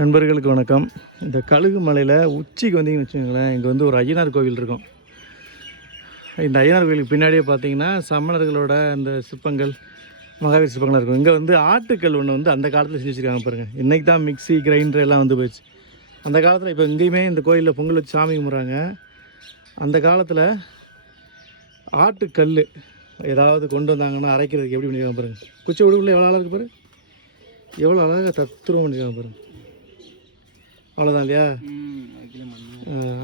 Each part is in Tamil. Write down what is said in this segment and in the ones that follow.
நண்பர்களுக்கு வணக்கம். இந்த கழுகு மலையில் உச்சிக்கு வந்தீங்கன்னு வச்சுக்கோங்களேன், இங்கே வந்து ஒரு ஐயனார் கோவில் இருக்கும். இந்த ஐயனார் கோவிலுக்கு பின்னாடியே பார்த்தீங்கன்னா சமணர்களோட அந்த சிற்பங்கள், மகாவீர் சிற்பங்கள் இருக்கும். இங்கே வந்து ஆட்டுக்கல் ஒன்று வந்து அந்த காலத்தில் செஞ்சு வச்சுருக்காங்க பாருங்கள். இன்றைக்கி தான் மிக்சி கிரைண்டர் எல்லாம் வந்து போயிடுச்சு. அந்த காலத்தில் இப்போ இங்கேயுமே இந்த கோயிலில் பொங்கல் வச்சு சாமி கும்பிட்றாங்க. அந்த காலத்தில் ஆட்டுக்கல் ஏதாவது கொண்டு வந்தாங்கன்னா அரைக்கிறதுக்கு எப்படி பண்ணியிருக்காங்க பாருங்கள். குச்சி விடுக்குள்ளே எவ்வளோ அழகாக இருக்குது பாரு, எவ்வளோ அழகாக தத்துருவம் பண்ணியிருக்காங்க பாருங்கள். அவ்வளோதான் இல்லையா?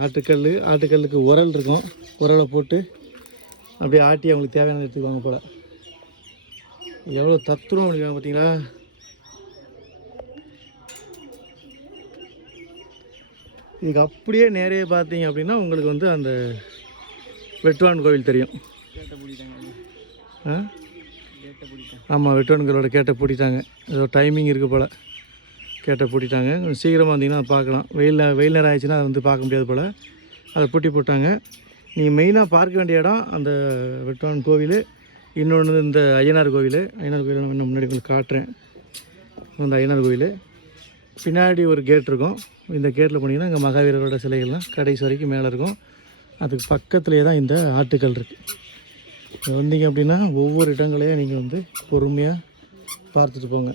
ஆட்டுக்கல்லுக்கு உரல் இருக்கும். உரலை போட்டு அப்படியே ஆட்டி அவங்களுக்கு தேவையான எடுத்துக்குவாங்க போல். எவ்வளோ தத்துருவம் பண்ணியிருக்காங்க பார்த்தீங்களா? இதுக்கு அப்படியே நேரே பார்த்தீங்க அப்படின்னா உங்களுக்கு வந்து அந்த வெட்டுவான் கோவில் தெரியும். ஆமாம், வெட்டுவான் கோவிலோட கேட்டை பூட்டிட்டாங்க. ஏதோ டைமிங் இருக்குது போல், கேட்டை பூட்டிட்டாங்க. கொஞ்சம் சீக்கிரமாக வந்தீங்கன்னா அதை பார்க்கலாம். வெயில் நேரம் ஆயிடுச்சுன்னா அதை வந்து பார்க்க முடியாது போல், அதை பூட்டி போட்டாங்க. நீங்கள் மெயினாக பார்க்க வேண்டிய இடம் அந்த வெட்டுவான் கோவில். இன்னொன்று இந்த ஐயனார் கோவில். ஐயனார் கோவில் நான் முன்னாடி உங்களுக்கு காட்டுறேன். அந்த ஐயனார் கோவில் பின்னாடி ஒரு கேட் இருக்கும். இந்த கேட்டில் போனீங்கன்னா இங்கே மகாவீரரோட சிலைகள்லாம் கடைசி வரைக்கும் மேலே இருக்கும். அதுக்கு பக்கத்துலேயே தான் இந்த ஆட்டுக்கல் இருக்குது. வந்தீங்க அப்படின்னா ஒவ்வொரு இடங்களையும் நீங்கள் வந்து பொறுமையாக பார்த்துட்டு போங்க.